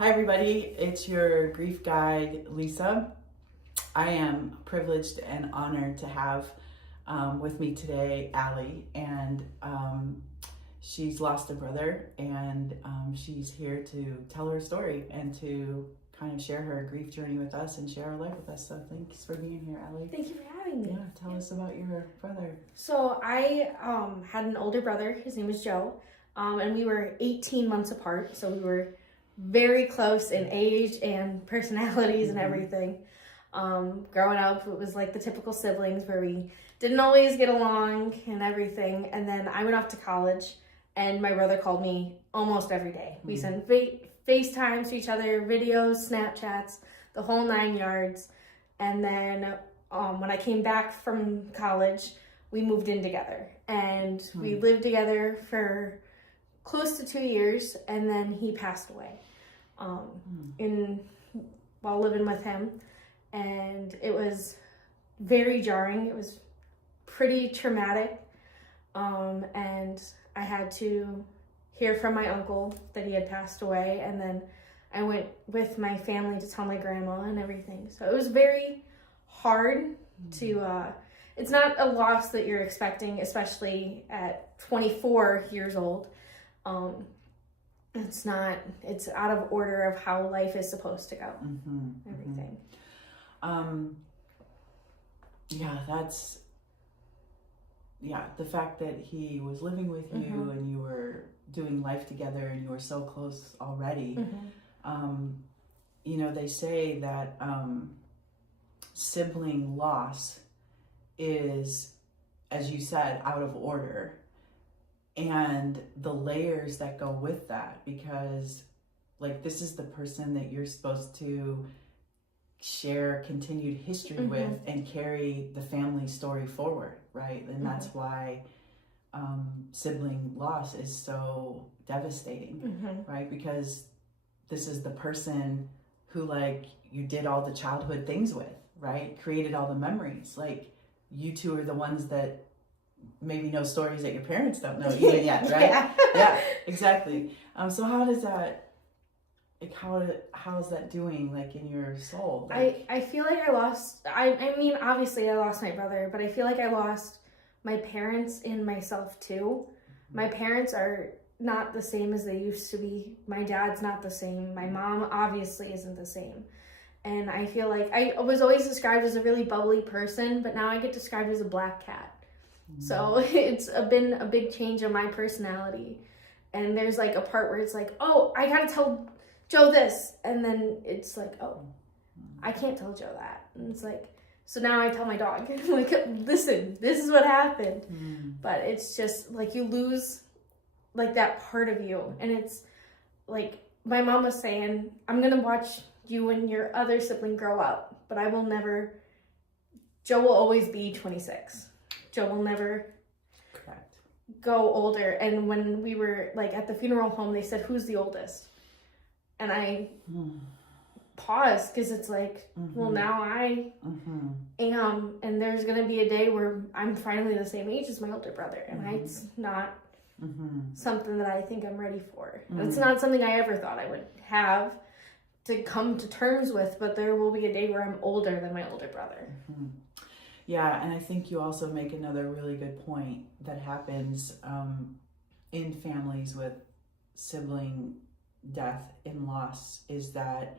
Hi everybody, it's your grief guide, Lisa. I am privileged and honored to have with me today, Alli, and she's lost a brother, and she's here to tell her story and to kind of share her grief journey with us and share her life with us. So thanks for being here, Alli. Thank you for having me. Yeah, tell us about your brother. So I had an older brother. His name was Joe, and we were 18 months apart. So we were very close in age and personalities and everything. Growing up, it was like the typical siblings where we didn't always get along and everything. And then I went off to college, and my brother called me almost every day. We sent FaceTimes to each other, videos, Snapchats, the whole 9 yards. And then when I came back from college, we moved in together, and we lived together for close to 2 years, and then he passed away while living with him, and it was very jarring. It was pretty traumatic, and I had to hear from my uncle that he had passed away, and then I went with my family to tell my grandma and everything. So it was very hard to, it's not a loss that you're expecting, especially at 24 years old. It's out of order of how life is supposed to go. Everything. The fact that he was living with you and you were doing life together and you were so close already. They say that sibling loss is, as you said, out of order, and the layers that go with that, because like this is the person that you're supposed to share continued history with and carry the family story forward, right? And that's why sibling loss is so devastating, right? Because this is the person who like you did all the childhood things with, right? Created all the memories. Like you two are the ones that maybe know stories that your parents don't know even yet, right? Yeah, exactly. So how does that, like, how's that doing, like, in your soul? Like, I feel like I mean, obviously I lost my brother, but I feel like I lost my parents and myself too. My parents are not the same as they used to be. My dad's not the same. My mom obviously isn't the same. And I feel like I was always described as a really bubbly person, but now I get described as a black cat. So it's been a big change in my personality. And there's like a part where it's like, oh, I gotta tell Joe this. And then it's like, oh, I can't tell Joe that. And it's like, so now I tell my dog, like, listen, this is what happened. But it's just like you lose like that part of you. And it's like my mom was saying, I'm gonna watch you and your other sibling grow up, but Joe will always be 26. Joe will never go older. And when we were like at the funeral home, they said, who's the oldest? And I paused because it's like, well, now I am, and there's going to be a day where I'm finally the same age as my older brother. And it's not something that I think I'm ready for. It's not something I ever thought I would have to come to terms with, but there will be a day where I'm older than my older brother. Yeah, and I think you also make another really good point that happens in families with sibling death and loss, is that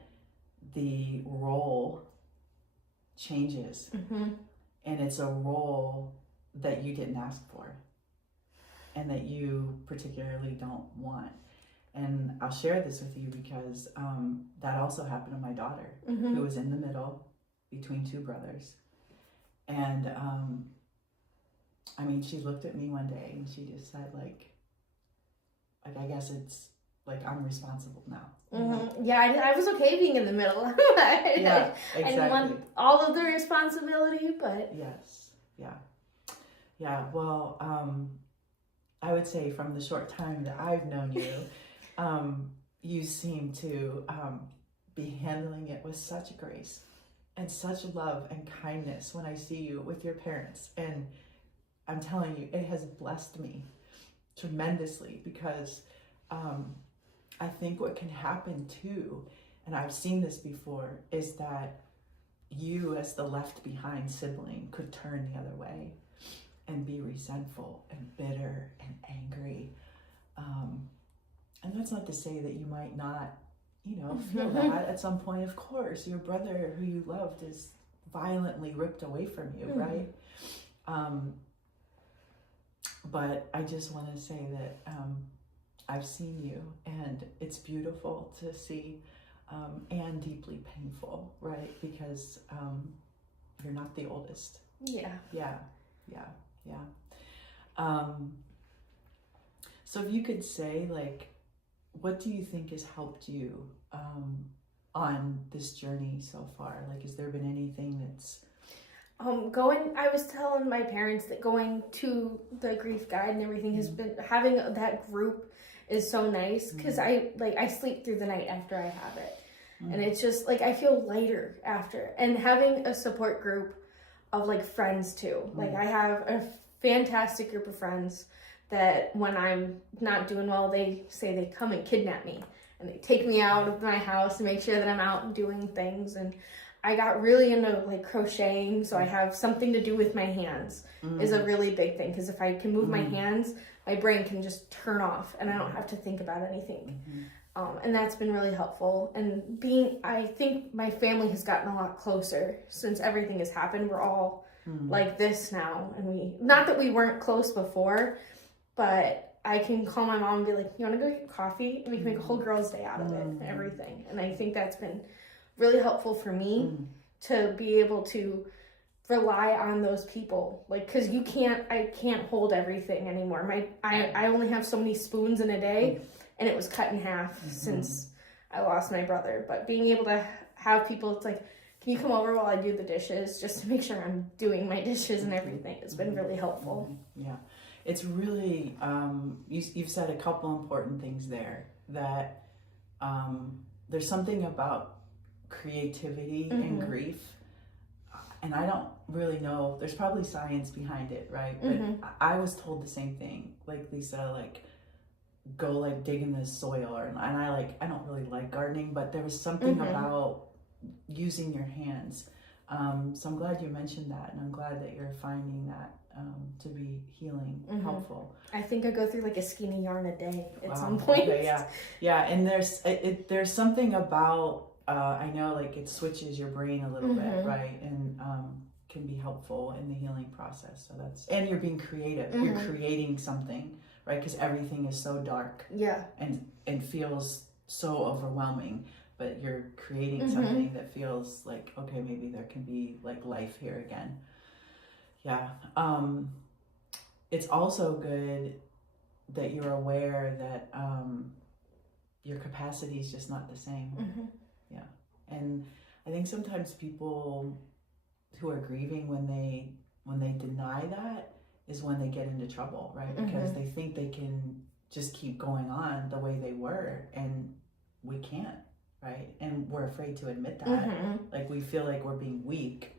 the role changes. And it's a role that you didn't ask for and that you particularly don't want. And I'll share this with you because that also happened to my daughter, who was in the middle between two brothers. And I mean, she looked at me one day and she just said, like I guess it's like I'm responsible now. Yeah, I was okay being in the middle. Yeah, exactly. I didn't want all of the responsibility, but yes, yeah. Well, I would say from the short time that I've known you, you seem to be handling it with such grace and such love and kindness when I see you with your parents. And I'm telling you, it has blessed me tremendously because I think what can happen too, and I've seen this before, is that you as the left behind sibling could turn the other way and be resentful and bitter and angry. And that's not to say that you might not, feel that at some point. Of course, your brother who you loved is violently ripped away from you, right? But I just want to say that I've seen you, and it's beautiful to see, and deeply painful, right? Because you're not the oldest. Yeah. So if you could say, like, what do you think has helped you on this journey so far? Like, has there been anything that's... I was telling my parents that going to the grief guide and everything has been, having that group is so nice, because I sleep through the night after I have it. And it's just, like, I feel lighter after. And having a support group of, like, friends, too. Like, I have a fantastic group of friends that when I'm not doing well, they say they come and kidnap me. And they take me out of my house and make sure that I'm out doing things. And I got really into, like, crocheting, so I have something to do with my hands is a really big thing. Because if I can move my hands, my brain can just turn off and I don't have to think about anything. And that's been really helpful. And I think my family has gotten a lot closer since everything has happened. We're all like this now. And not that we weren't close before, but I can call my mom and be like, you want to go get coffee? And we can make a whole girl's day out of it and everything. And I think that's been really helpful for me to be able to rely on those people. Like, because I can't hold everything anymore. I only have so many spoons in a day. And it was cut in half since I lost my brother. But being able to have people, it's like, can you come over while I do the dishes, just to make sure I'm doing my dishes and everything. It's been really helpful. Yeah. It's really, you've said a couple important things there, that there's something about creativity and grief. And I don't really know, there's probably science behind it, right? But I was told the same thing. Like, Lisa, like, go, like, dig in the soil, and I don't really like gardening, but there was something about using your hands. So I'm glad you mentioned that, and I'm glad that you're finding that to be healing, helpful. I think I go through like a skinny yarn a day at some point. Okay, yeah, and there's something about I know, like, it switches your brain a little bit, right, and can be helpful in the healing process. So and you're being creative. You're creating something, right? Because everything is so dark, and feels so overwhelming. But you're creating something that feels like, okay, maybe there can be, like, life here again. Yeah. It's also good that you're aware that your capacity is just not the same. Yeah. And I think sometimes people who are grieving, when they deny that, is when they get into trouble, right? Because they think they can just keep going on the way they were, and we can't, right? And we're afraid to admit that. Like, we feel like we're being weak.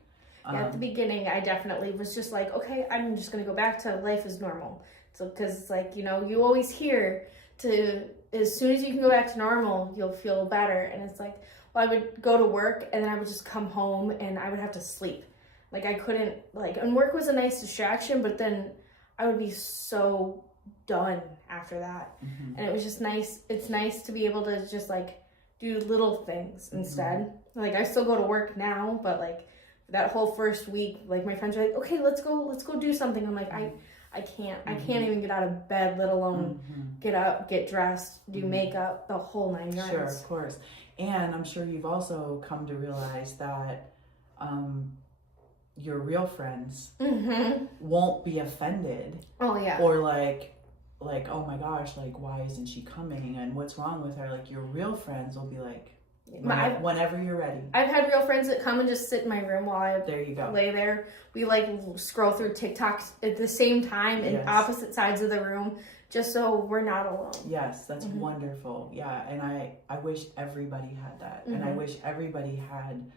At the beginning, I definitely was just like, okay, I'm just going to go back to life as normal. So, because it's like, you always hear as soon as you can go back to normal, you'll feel better. And it's like, well, I would go to work, and then I would just come home and I would have to sleep. Like, I couldn't, like, and work was a nice distraction, but then I would be so done after that. And it was just nice. It's nice to be able to just, like, do little things instead. Like, I still go to work now, but, like, that whole first week, like, my friends are like, okay, let's go do something. I'm like, I can't even get out of bed, let alone get up, get dressed, do makeup, the whole 9 yards. Sure, of course. And I'm sure you've also come to realize that your real friends won't be offended. Oh, yeah. Or like, oh my gosh, like, why isn't she coming? And what's wrong with her? Like, your real friends will be like, whenever you're ready. I've had real friends that come and just sit in my room while I there you go. Lay there. We, like, scroll through TikToks at the same time in opposite sides of the room, just so we're not alone. Yes, that's wonderful. Yeah, and I wish everybody had that. And I wish everybody had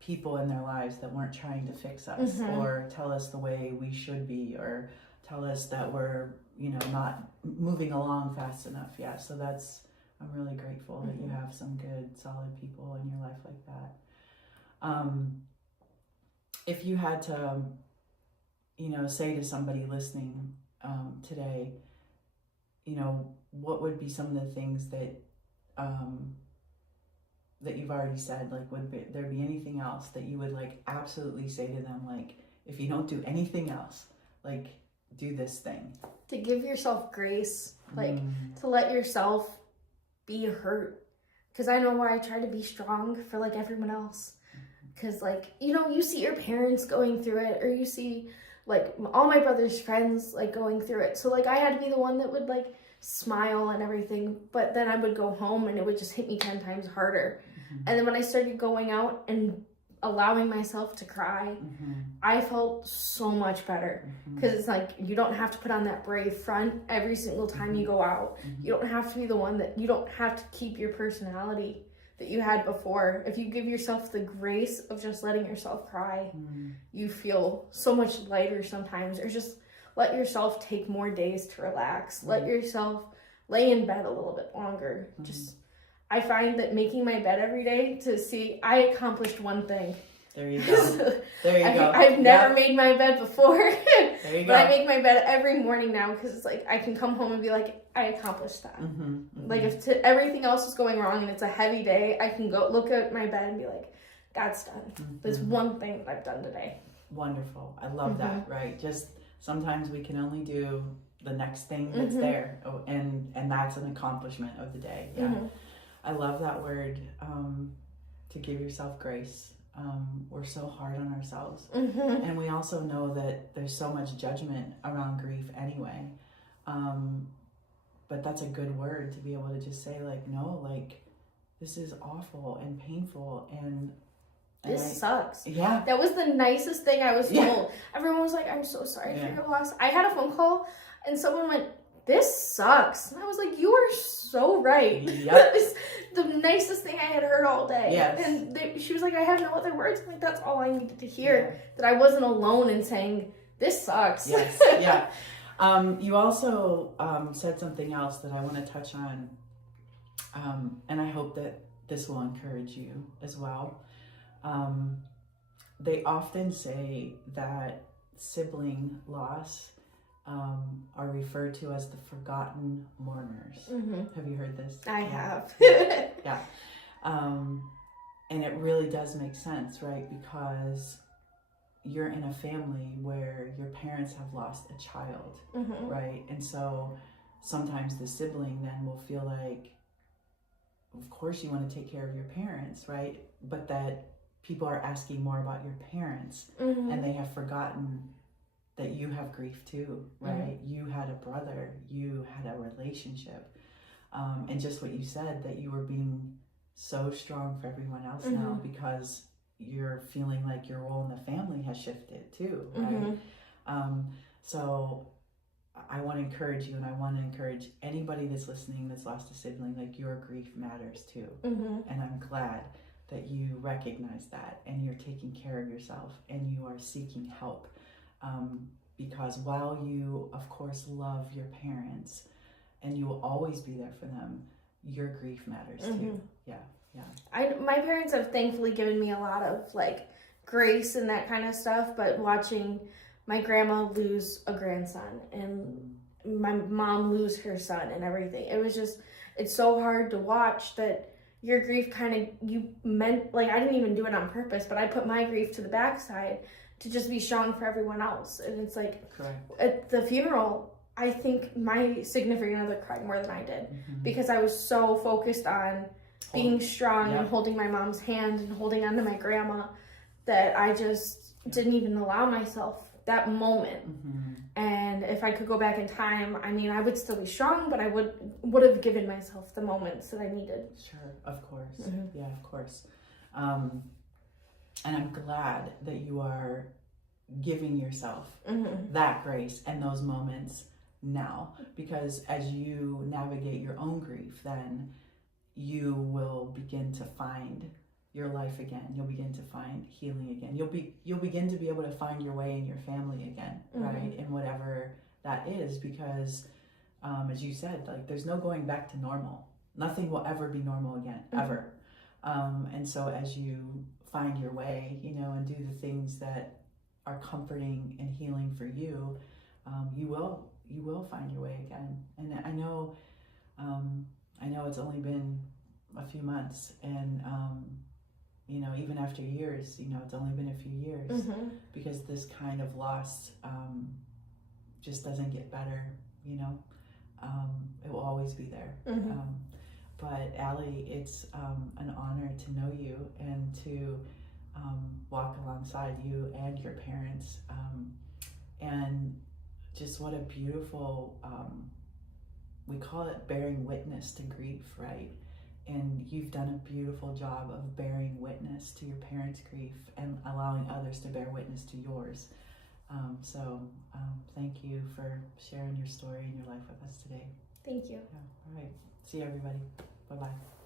people in their lives that weren't trying to fix us or tell us the way we should be, or tell us that we're, not moving along fast enough. Yeah, so that's I'm really grateful that you have some good, solid people in your life like that. If you had to, say to somebody listening today, what would be some of the things that that you've already said? Like, would there be anything else that you would like absolutely say to them? Like, if you don't do anything else, like, do this thing. To give yourself grace, like to let yourself be hurt. Because I know why I try to be strong for like everyone else. Because like, you see your parents going through it, or you see like all my brother's friends like going through it. So like I had to be the one that would like smile and everything, but then I would go home and it would just hit me 10 times harder. And then when I started going out and allowing myself to cry, I felt so much better. Because it's like, you don't have to put on that brave front every single time you go out. You don't have to be the one that, you don't have to keep your personality that you had before. If you give yourself the grace of just letting yourself cry, you feel so much lighter sometimes. Or just let yourself take more days to relax. Let yourself lay in bed a little bit longer. Just, I find that making my bed every day to see, I accomplished one thing. There you go. There you go. I've never made my bed before. There you go. But I make my bed every morning now because it's like I can come home and be like, I accomplished that. Like if everything else is going wrong and it's a heavy day, I can go look at my bed and be like, God's done. There's one thing that I've done today. Wonderful. I love that, right? Just sometimes we can only do the next thing that's there. Oh, and that's an accomplishment of the day. Yeah. I love that word, to give yourself grace. We're so hard on ourselves. And we also know that there's so much judgment around grief anyway. But that's a good word to be able to just say like, no, like this is awful and painful and this sucks. Yeah. That was the nicest thing I was told. Yeah. Everyone was like, I'm so sorry for your loss. I had a phone call and someone went, this sucks. And I was like, you are so right. That is the nicest thing I had heard all day. Yes. And she was like, I have no other words. I'm like, that's all I needed to hear. That I wasn't alone in saying, this sucks. Yes, yeah. You also said something else that I want to touch on. And I hope that this will encourage you as well. They often say that sibling loss are referred to as the forgotten mourners. Have you heard this? I have. Yeah. And it really does make sense, right? Because you're in a family where your parents have lost a child, right? And so sometimes the sibling then will feel like, of course you want to take care of your parents, right? But that people are asking more about your parents and they have forgotten that you have grief too, right? You had a brother, you had a relationship. And just what you said, that you were being so strong for everyone else now because you're feeling like your role in the family has shifted too, right? So I want to encourage you, and I want to encourage anybody that's listening that's lost a sibling, like your grief matters too. And I'm glad that you recognize that and you're taking care of yourself and you are seeking help. Because while you, of course, love your parents and you will always be there for them, your grief matters too. Yeah. My parents have thankfully given me a lot of like grace and that kind of stuff, but watching my grandma lose a grandson and my mom lose her son and everything, it's so hard to watch that your grief kind of, I didn't even do it on purpose, but I put my grief to the backside to just be strong for everyone else. And it's like, at the funeral, I think my significant other cried more than I did because I was so focused on being strong and holding my mom's hand and holding on to my grandma that I just didn't even allow myself that moment. And if I could go back in time, I mean, I would still be strong, but I would have given myself the moments that I needed. Sure, of course. Yeah, of course. And I'm glad that you are giving yourself that grace and those moments now, because as you navigate your own grief, then you will begin to find your life again. You'll begin to find healing again. You'll begin to be able to find your way in your family again, right? In whatever that is, because as you said, like there's no going back to normal. nothing will ever be normal again, ever. And so as you find your way, you know, and do the things that are comforting and healing for you, you will find your way again. And I know it's only been a few months, and you know, even after years, you know, it's only been a few years, because this kind of loss just doesn't get better, you know. It will always be there. But Alli, it's an honor to know you and to walk alongside you and your parents, and just what a beautiful, we call it bearing witness to grief, right? And you've done a beautiful job of bearing witness to your parents' grief and allowing others to bear witness to yours. So thank you for sharing your story and your life with us today. Thank you. Yeah, all right. See you, everybody. Bye-bye.